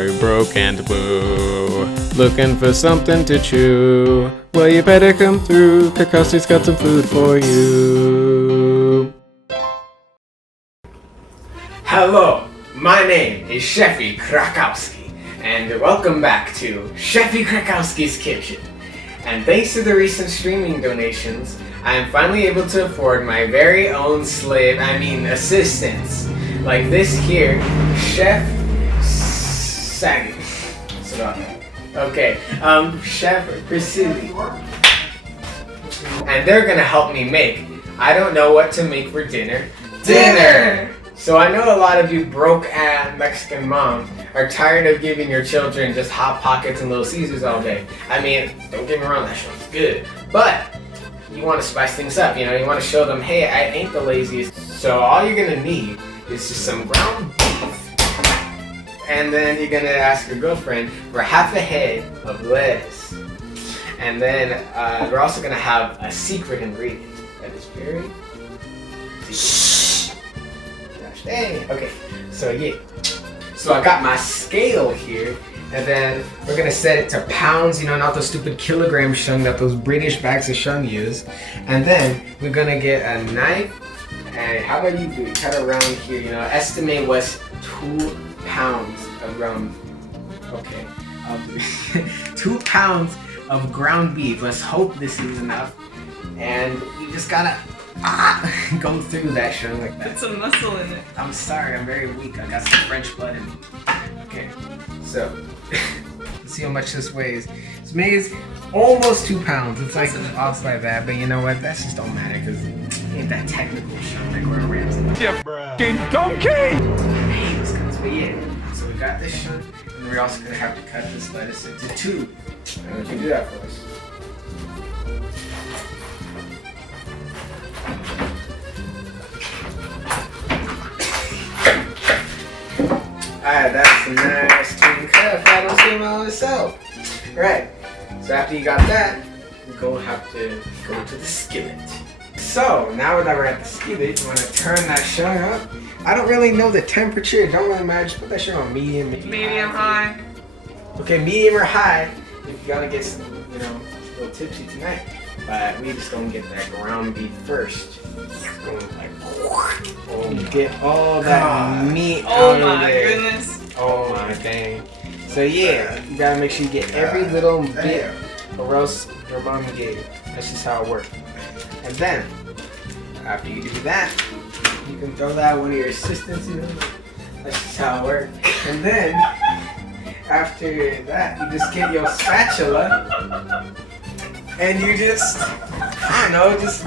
Are you broke and blue? Looking for something to chew? Well, you better come through. Krakowski's got some food for you. Hello, my name is Chefi Krakowski, and welcome back to Chefi Krakowski's Kitchen. And thanks to the recent streaming donations, I am finally able to afford my very own assistants. Like this here, Chef Saggy. Okay, Chef Priscilli. And they're gonna help me make, I don't know what to make for dinner. So I know a lot of you broke-ass Mexican moms are tired of giving your children just Hot Pockets and Little Caesars all day. I mean, don't get me wrong, that show's good. But you want to spice things up, you know? You want to show them, hey, I ain't the laziest. So all you're going to need is just some ground beef. And then you're going to ask your girlfriend for half a head of lettuce. And then we're also going to have a secret ingredient that is very secret. Hey, okay, so yeah. So I got my scale here, and then we're gonna set it to pounds, you know, not those stupid kilogram shung that those British bags of shung use. And then we're gonna get a knife, and how about you do it? Cut around here, you know, estimate what's 2 pounds of ground, okay, 2 pounds of ground beef. Let's hope this is enough. And you just gotta go through that shit like that. Put some muscle in it. I'm sorry, I'm very weak. I got some French blood in me. Okay, so let's see how much this weighs. This weighs almost 2 pounds. It's like off by that, but you know what? That just don't matter because it ain't that technical shit like where Rams. Yeah, donkey! Hey, this guys, but yeah. So we got this shit, and we're also gonna have to cut this lettuce into 2. Why don't you do that for us? Alright, that's a nice clean cut if I don't see my own self. Right, so after you got that, we're going to have to go to the skillet. So, now that we're at the skillet, you want to turn that shung up. I don't really know the temperature, don't really matter, just put that shit on medium. Medium high. Okay, medium or high, if you gotta get some, you know, a little tipsy tonight. But we just gonna get that ground beef first. Get all that meat out of there. Oh my goodness. Oh my dang. So yeah, you gotta make sure you get every little bit or else your mom gave it. That's just how it works. And then, after you do that, you can throw that one of your assistants, you know. That's just how it works. And then, after that, you just get your spatula and you just, I don't know, just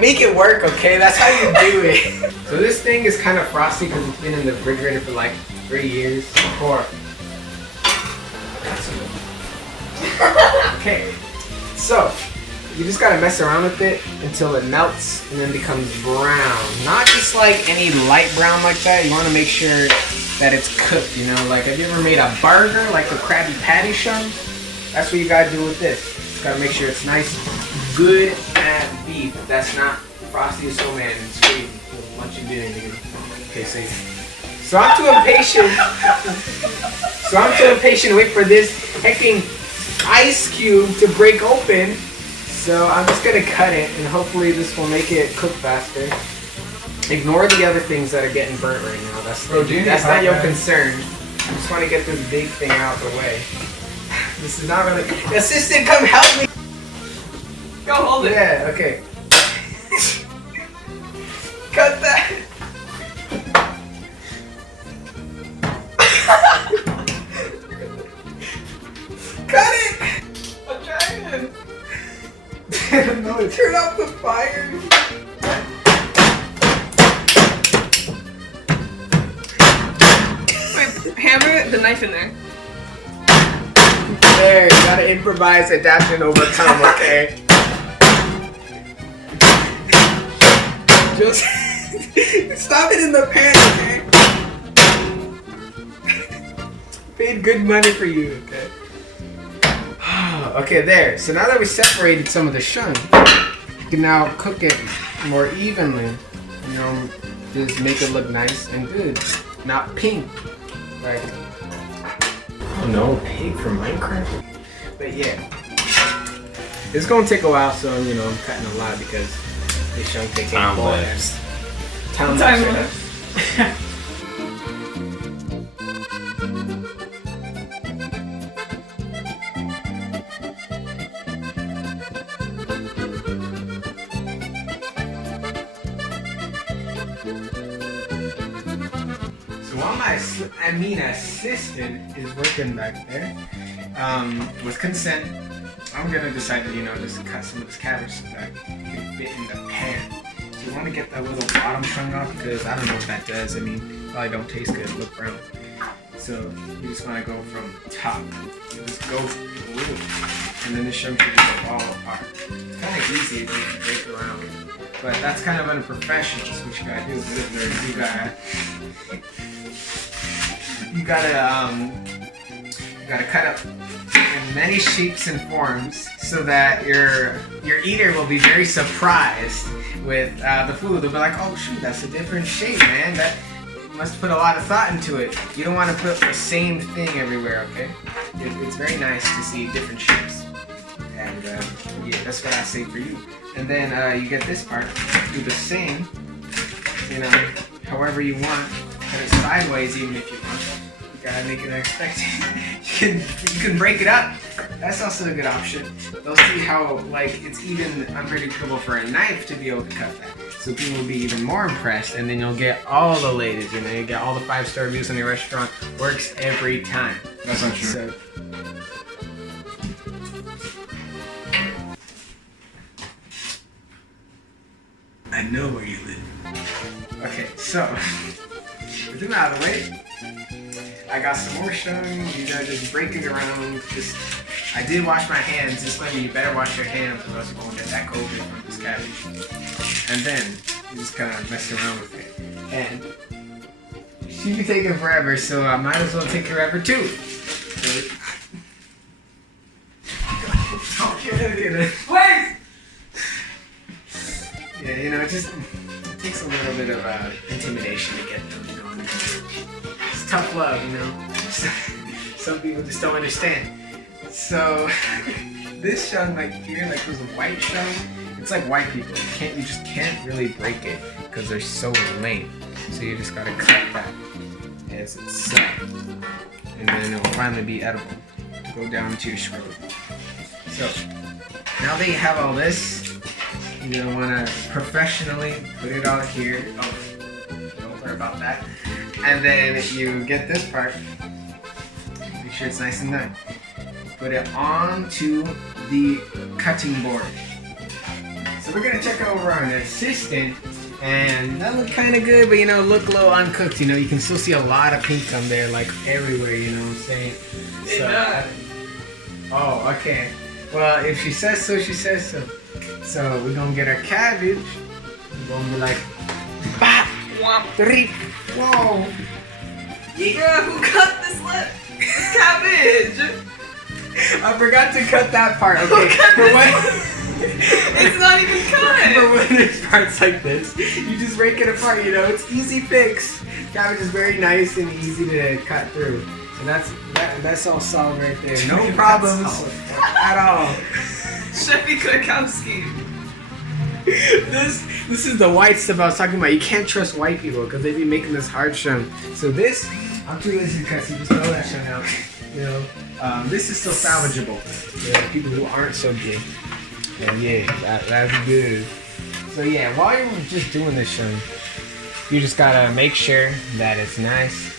make it work, okay? That's how you do it. So this thing is kind of frosty because it's been in the refrigerator for like 3 years. 4. Okay, so you just gotta mess around with it until it melts and then becomes brown. Not just like any light brown like that. You want to make sure that it's cooked, you know? Like, have you ever made a burger, like the Krabby Patty shung? That's what you gotta do with this. Gotta make sure it's nice, good at beef. That's not frosty as so man. It's crazy. What you doing, nigga? Okay, so I'm too impatient. To wait for this hecking ice cube to break open. So I'm just gonna cut it, and hopefully this will make it cook faster. Ignore the other things that are getting burnt right now. That's not your concern. I just want to get this big thing out the way. This is not really. Assistant, come help me! Go hold it. Yeah, okay. Cut that! Cut it! I'm trying. No, turn off the fire! Wait, hammer the knife in there. There, you gotta improvise, adapt, and overcome, okay? Just stop it in the pan, okay? Paid good money for you, okay? Okay, there. So now that we separated some of the shung, you can now cook it more evenly. You know, just make it look nice and good, not pink. like, I don't know, pig from Minecraft. But yeah, it's gonna take a while, so you know I'm cutting a lot because this show taking Time forever. lapse. Time lapse. So while my assistant is working back there, with consent, I'm gonna decide to, you know, just cut some of this cabbage so that it can fit in the pan. So you want to get that little bottom chunk off because I don't know what that does. I mean, it probably don't taste good. Look brown. So you just want to go from top. You just go, ooh, and then the chunk should just fall apart. It's kind of easy if you can break around, but that's kind of unprofessional. So what you gotta do is you gotta cut up in many shapes and forms so that your eater will be very surprised with the food. They'll be like, oh shoot, that's a different shape, man. That must put a lot of thought into it. You don't want to put the same thing everywhere, okay? It's very nice to see different shapes. And yeah, that's what I say for you. And then you get this part, do the same, you know, however you want. Cut it sideways even if you want. You gotta make it unexpected. you can break it up. That's also a good option. They'll see how like it's even unpredictable for a knife to be able to cut that. So people will be even more impressed, and then you'll get all the ladies, you know, you get all the 5-star reviews in your restaurant. Works every time. That's not true. So, I know where you live. Okay, so with them out of the way, I got some more stone. You know, just breaking around. Just, I did wash my hands. This way, you better wash your hands, or else you won't get that COVID from this cabbage. And then you just kind of mess around with it. And she be taking forever, so I might as well take forever too. So, don't get it. Wait! Yeah, you know, it takes a little bit of intimidation to get them going. It's tough love, you know. Some people just don't understand. So this shung like here, like there's a white shung. It's like white people. You just can't really break it because they're so lame. So you just gotta cut that as it's set, and then it'll finally be edible. Go down into your scroll. So now that you have all this, you're gonna wanna professionally put it all here. Oh, don't worry about that. And then you get this part. Make sure it's nice and done. Put it onto the cutting board. So we're gonna check over on the assistant, and that looked kind of good, but you know, look a little uncooked. You know, you can still see a lot of pink on there, like everywhere. You know what I'm saying? It does. Oh, okay. Well, if she says so, she says so. So we're gonna get our cabbage. We're gonna be like, bah, Womp. 3, whoa. Bruh, who cut this lip? This cabbage! I forgot to cut that part. Okay. Who cut For this? when, It's not even for cut! when there's parts like this, you just break it apart. You know, it's easy fix. Cabbage is very nice and easy to cut through. So that's all solid right there. No problems at all. Chefi Krakowski. This is the white stuff I was talking about. You can't trust white people because they be making this hard shun. So this, I'm too lazy to cut, so just throw that shun out. You know, this is still salvageable. You know, people who aren't so good. And yeah, that's good. So yeah, while you're just doing this shun, you just gotta make sure that it's nice,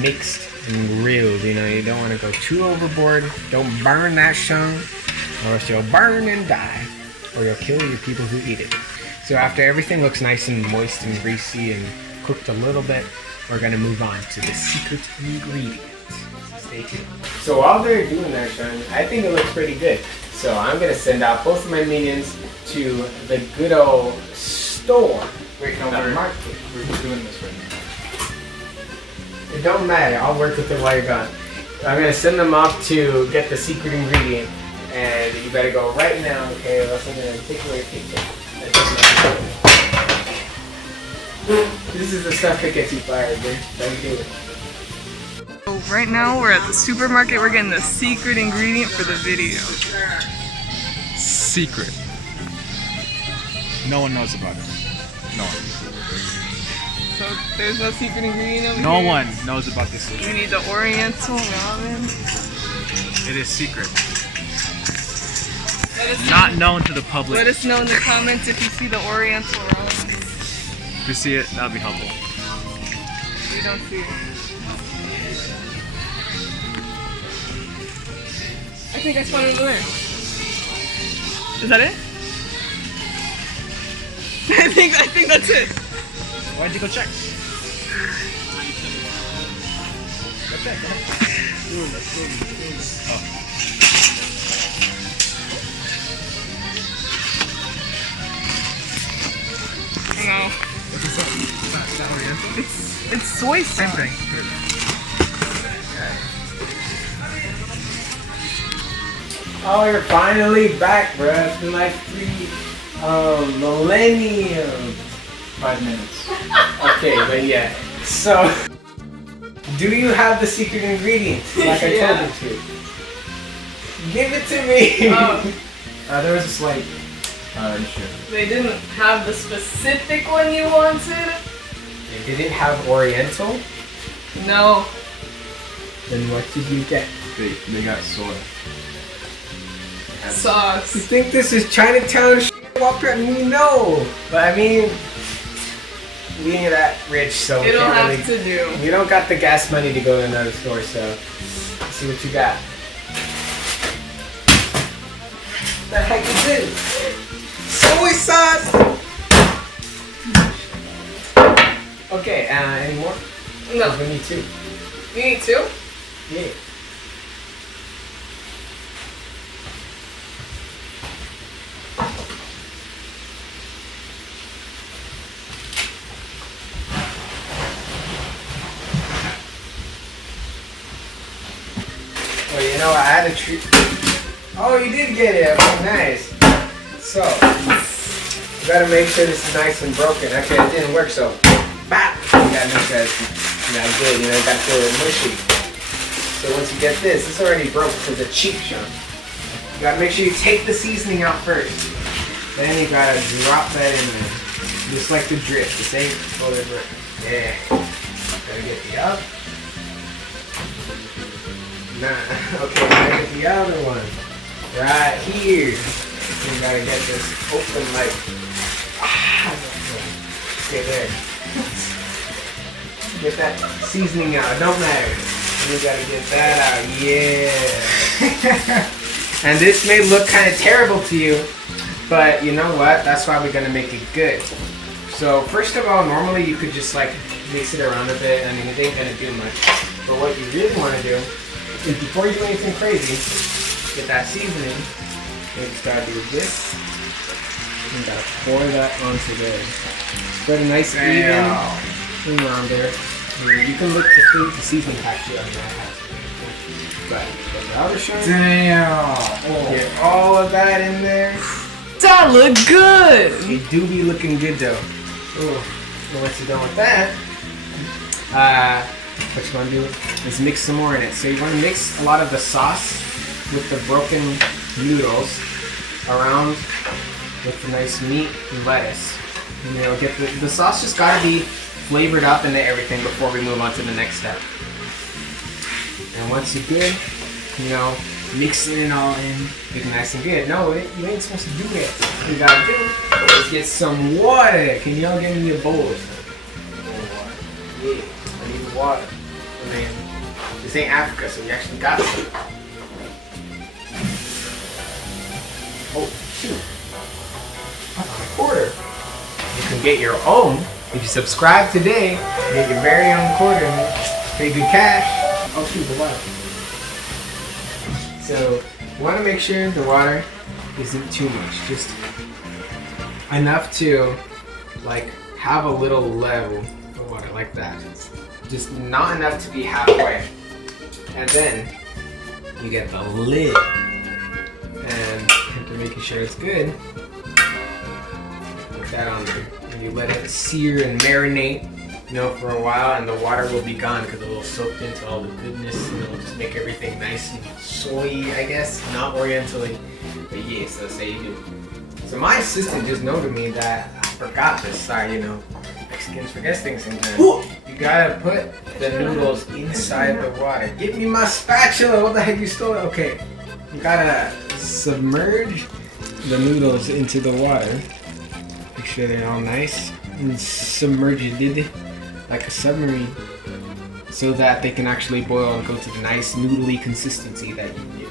mixed, and grilled. You know, you don't want to go too overboard. Don't burn that shun, or else you'll burn and die, or you'll kill your people who eat it. So after everything looks nice and moist and greasy and cooked a little bit, we're gonna move on to the secret ingredient. Stay tuned. So while they're doing that, Sean, I think it looks pretty good. So I'm gonna send out both of my minions to the good old store. Wait, no, The market. we're doing this right now. It don't matter. I'll work with it while you're gone. I'm gonna send them off to get the secret ingredient, and you better go right now, okay? Or else I'm gonna take away your pizza. This is the stuff that gets you fired, dude. Don't do it. right now we're at the supermarket. We're getting the secret ingredient for the video. Secret. No one knows about it. No one. So there's no secret ingredient over No here? one knows about this. We need the Oriental ramen. It is secret. Let us Not known to the public. Let us know in the comments if you see the Oriental ramen. If you see it, that would be helpful. We don't see it. I think I spotted it over there. Is that it? I think that's it. Why'd you go check? No. It's soy sauce. Same thing. Oh, you're finally back, bro. It's been like 3 millennium. 5 minutes. Okay, but yeah. So, do you have the secret ingredient? Like I told you to. Give it to me. There was a slight issue. They didn't have the specific one you wanted? They didn't have Oriental? No. Then what did you get? They got soy. Sauce. You think this is Chinatown shit? No. But I mean, we ain't that rich, so we You don't can't have really. to do. We don't got the gas money to go to another store, so let's see what you got. The heck is this? Soy sauce! Okay, any more? No. We need 2. You need 2? Yeah. Well, you know, I had a treat. Oh, you did get it. Oh, nice. So, you gotta make sure this is nice and broken. Okay, it didn't work, so bap. You gotta make sure it's not good. You know, you gotta feel it mushy. So once you get this, it's already broke to the cheap shop. You gotta make sure you take the seasoning out first. Then you gotta drop that in there. Just like the drip. The same color drip. Yeah. Gotta get the up. Nah. Okay, gotta get the other one. Right here. You gotta get this open like. Okay, there. Get that seasoning out. Don't matter. You gotta get that out. Yeah. And this may look kind of terrible to you, but you know what? That's why we're gonna make it good. So first of all, normally you could just like mix it around a bit. I mean, it ain't gonna do much. But what you really want to do is before you do anything crazy, get that seasoning. You just gotta do this. You gotta pour that onto there. Spread a nice even thing around there. And you can look to see the seasoning packet on that. But the outer shell. Damn. Get all of that in there. That look good! It do be looking good though. Ooh. And once you're done with that, what you want to do is mix some more in it. So you want to mix a lot of the sauce with the broken noodles around with the nice meat and lettuce. You know, get the sauce just gotta be flavored up into everything before we move on to the next step. And once you're good, you know, mixing it all in, make it nice and good. No, you ain't supposed to do that. What you gotta do is get some water. Can y'all give me a bowl or something? Yeah, I need water. I mean, this ain't Africa, so we actually got some. Oh, shoot. A quarter. You can get your own if you subscribe today. Get your very own quarter. Pay good cash. Oh, shoot, the water. So, you want to make sure the water isn't too much. Just enough to, like, have a little level of water, like that. Just not enough to be halfway. And then, you get the lid. And after making sure it's good, put that on there. And you let it sear and marinate you know, for a while, and the water will be gone because it will soak into all the goodness, and it'll just make everything nice and soy, I guess, not orientally. But yeah, so say you do. So my assistant just noted me that I forgot this. Sorry, you know, Mexicans forget things sometimes. You gotta put the noodles inside the water. Give me my spatula. What the heck, you stole it? Okay, you gotta submerge the noodles into the water. Make sure they're all nice and submerged like a submarine, so that they can actually boil and go to the nice noodly consistency that you need.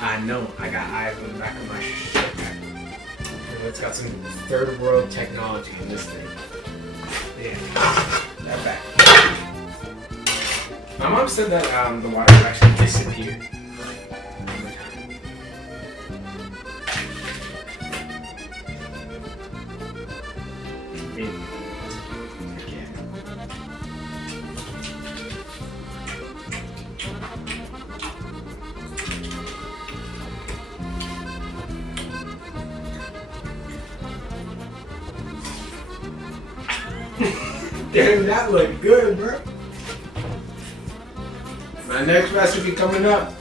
I know, I got eyes on the back of my shirt. It's got some third world technology in this thing. Yeah, that back. My mom said that the water would actually disappear. Damn, that looked good, bro. My next recipe coming up.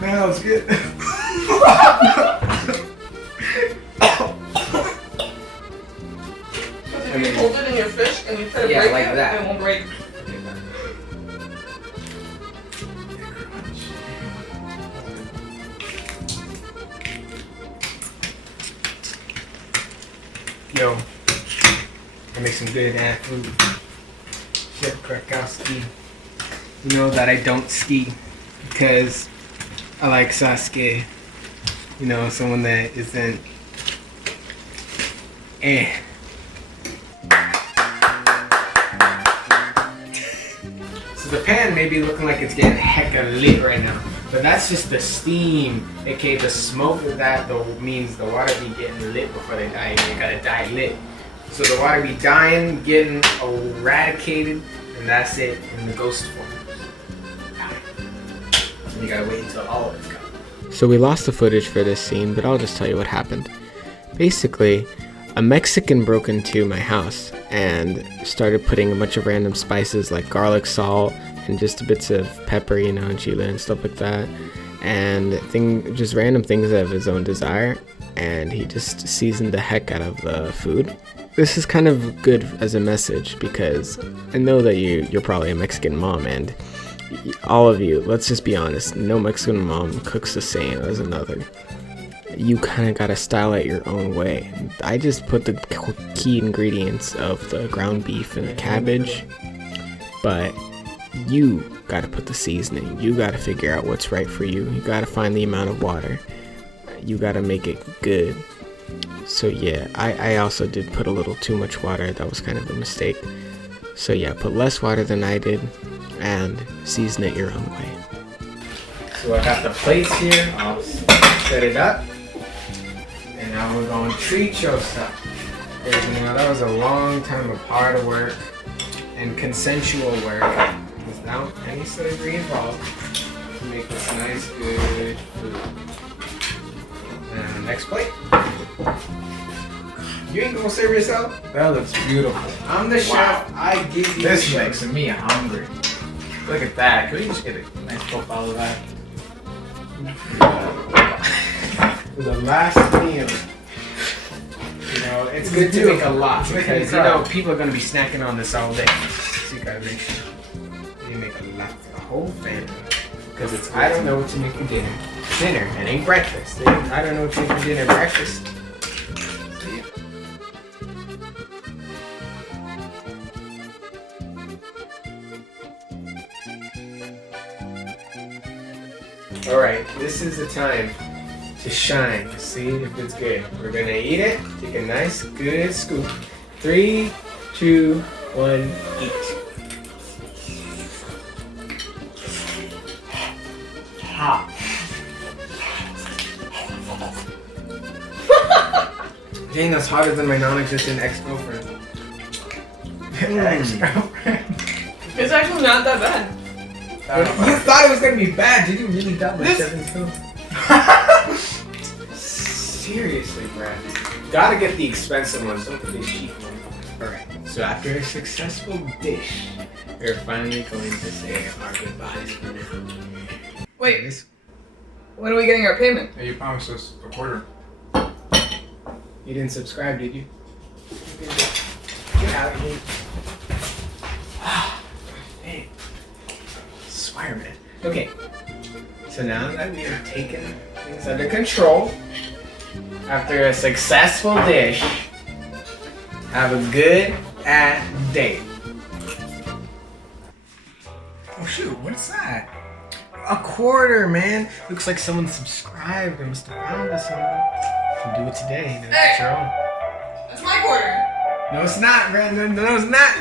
Man, that was good. If you hold it in your fish and you try to break like it, that. it won't break. Yo, I make some good food. Chef Krakowski. You know that I don't ski because I like Sasuke. You know, someone that isn't So the pan may be looking like it's getting hecka lit right now, but that's just the steam, aka the smoke that means the water be getting lit before they die, and you gotta die lit. So the water be dying, getting eradicated, and that's it in the ghost form. And you gotta wait until all of it's gone. So we lost the footage for this scene, but I'll just tell you what happened. Basically, a Mexican broke into my house and started putting a bunch of random spices like garlic, salt, and just bits of pepper, you know, and chile and stuff like that. And just random things of his own desire. And he just seasoned the heck out of the food. This is kind of good as a message because I know that you're probably a Mexican mom, and all of you, let's just be honest, no Mexican mom cooks the same as another. You kind of gotta style it your own way. I just put the key ingredients of the ground beef and the cabbage, but you gotta put the seasoning. You gotta figure out what's right for you. You gotta find the amount of water. You gotta make it good. So yeah, I also did put a little too much water. That was kind of a mistake. So yeah, put less water than I did and season it your own way. So I got the plates here. I'll set it up. And now we're going to treat yourself. Because, you know, that was a long time of hard work and consensual work without any slavery involved to make this nice, good food. And next plate. You ain't gonna serve yourself? That looks beautiful. I'm the chef. I give you This the makes me hungry. Look at that. Can we just get a nice profile of that? The last meal. You know, it's good to make a lot because, you know, people are gonna be snacking on this all day. So you gotta make sure you make a lot for the whole family. Because I don't know what to make for dinner. Dinner, and ain't breakfast. I don't know what to make for dinner, breakfast. So, yeah. Alright, this is the time to shine, to see if it's good. We're gonna eat it. Take a nice, good scoop. 3, 2, 1, eat. Hot. Dang, that's hotter than my non-existent ex-girlfriend. Ex-girlfriend. It's actually not that bad. You thought it was gonna be bad. Did you really doubt my 7 spoons? Seriously, Brad. Gotta get the expensive ones, don't get the cheap ones. Alright, so after a successful dish, we're finally going to say our goodbyes for now. Wait, when are we getting our payment? Hey, you promised us a quarter. You didn't subscribe, did you? Get out of here. Hey. Swear, man. Okay. So now that we have taken things under control, after a successful dish, have a good date. Oh shoot, what is that? A quarter, man. Looks like someone subscribed and must have found us somewhere. You can do it today. You know, it's your own. That's my quarter. No, it's not, Brandon. No, it's not.